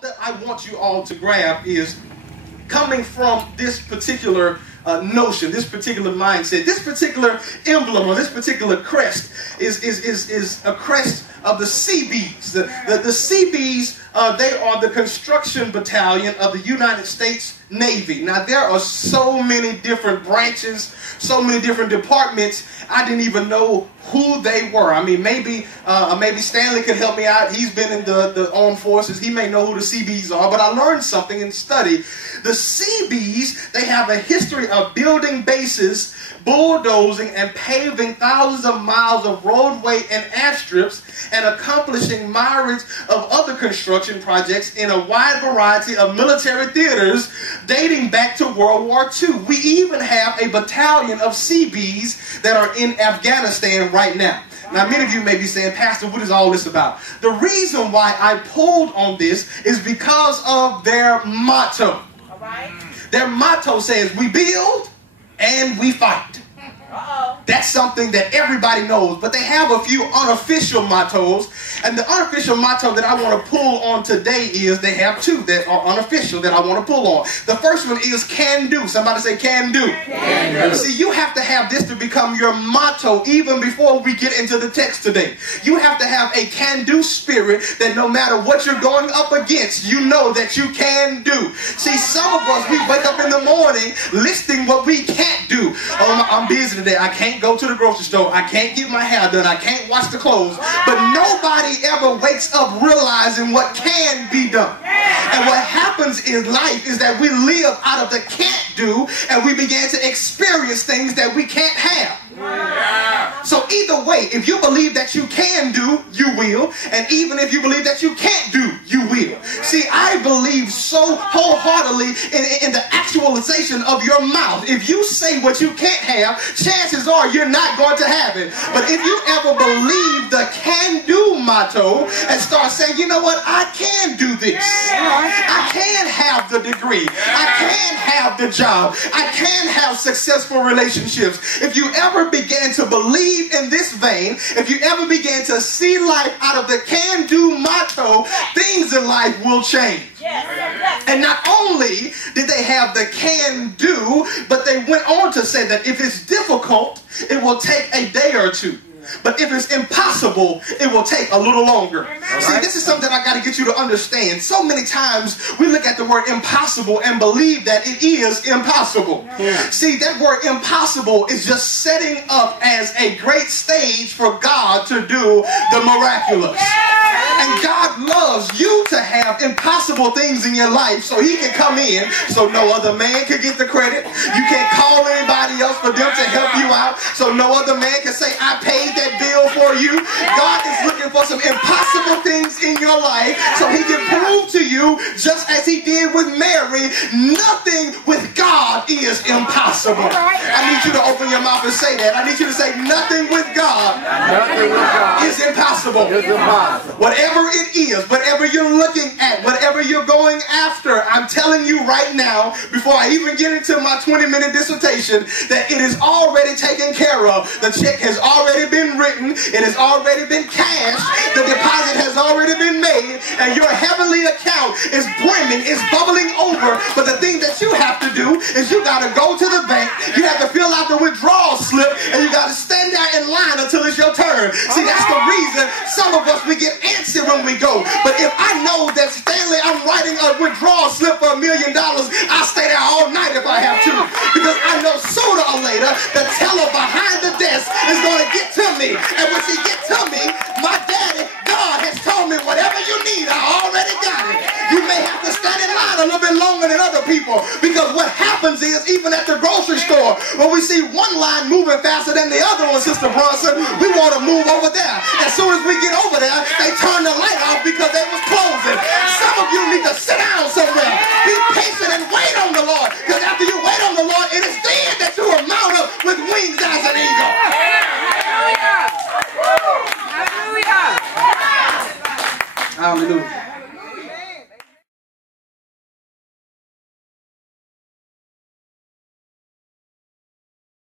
thought that I want you all to grab is coming from this particular notion, this particular mindset, this particular emblem, or this particular crest is a crest of the Seabees. The Seabees, they are the construction battalion of the United States Navy. Now, there are so many different branches, so many different departments, I didn't even know who they were. I mean, maybe Stanley could help me out. He's been in the armed forces. He may know who the Seabees are, but I learned something in study. The Seabees, they have a history of building bases, bulldozing and paving thousands of miles of roadway and airstrips, and accomplishing myriads of other construction projects in a wide variety of military theaters dating back to World War II. We even have a battalion of Seabees that are in Afghanistan right now. Now, many of you may be saying, Pastor, what is all this about? The reason why I pulled on this is because of their motto. All right. Their motto says, we build and we fight. That's something that everybody knows, but they have a few unofficial mottos, and the unofficial motto that I want to pull on today is, they have two that are unofficial that I want to pull on. The first one is can do. Somebody say can do. Can do. See, you have to have this to become your motto even before we get into the text today. You have to have a can do spirit that no matter what you're going up against, you know that you can do. See, some of us, we wake up in the morning listing what we can't do. Oh, I'm busy today. I can't go to the grocery store. I can't get my hair done. I can't wash the clothes. But nobody ever wakes up realizing what can be done. And what happens in life is that we live out of the can't do, and we begin to experience things that we can't have. So either way, if you believe that you can do, you will. And even if you believe that you can't do, you will. See, I believe so wholeheartedly in the actualization of your mouth. If you say what you can't have, chances are you're not going to have it. But if you ever believe the can-do motto and start saying, you know what, I can do this. I can have the degree. I can have the job. I can have successful relationships. If you ever began to believe in this vein, if you ever began to see life out of the can-do motto, things in life will change. And not only did they have the can-do, but they went on to say that if it's difficult, it will take a day or two. But if it's impossible, it will take a little longer. See, this is something I got to get you to understand. So many times we look at the word impossible and believe that it is impossible. See, that word impossible is just setting up as a great stage for God to do the miraculous. And God loves you to have impossible things in your life so he can come in so no other man can get the credit. You can't call anybody else for them to help you out so no other man can say, I paid that bill for you. God is looking for some impossible things in your life so he can prove to you, just as he did with Mary, nothing with God is impossible. I need you to open your mouth and say that. I need you to say, nothing with God is impossible. Whatever it is, whatever you're looking at, whatever you're going after, I'm telling you right now, before I even get into my 20-minute dissertation, that it is already taken care of. The check has already been written. It has already been cashed. The deposit has already been made, and your heavenly account is brimming, is bubbling over. But the thing that you have to do is you got to go to the bank. You have to fill out the withdrawal slip, and you got to stand there in line until it's your turn. See, that's the reason some of us, we get antsy when we go. But if I know that, Stanley, I'm writing a withdrawal slip for $1 million, I'll stay there all night if I have to. Because I know sooner or later the teller behind the desk is going to get to me. And when she gets to me, my daddy, God, has told me whatever you need, I already got it. You may have to stand in line a little bit longer than other people, because what happens is, even at the grocery store, when we see one line moving faster than the other one, Sister Bronson, we want to move over there. As soon as we get over there, they turn the light off because they was closing. Some of you need to sit down somewhere. Be patient and wait on the Lord, because after you wait on the Lord, it is then that you will mount up with wings as an eagle. Hallelujah.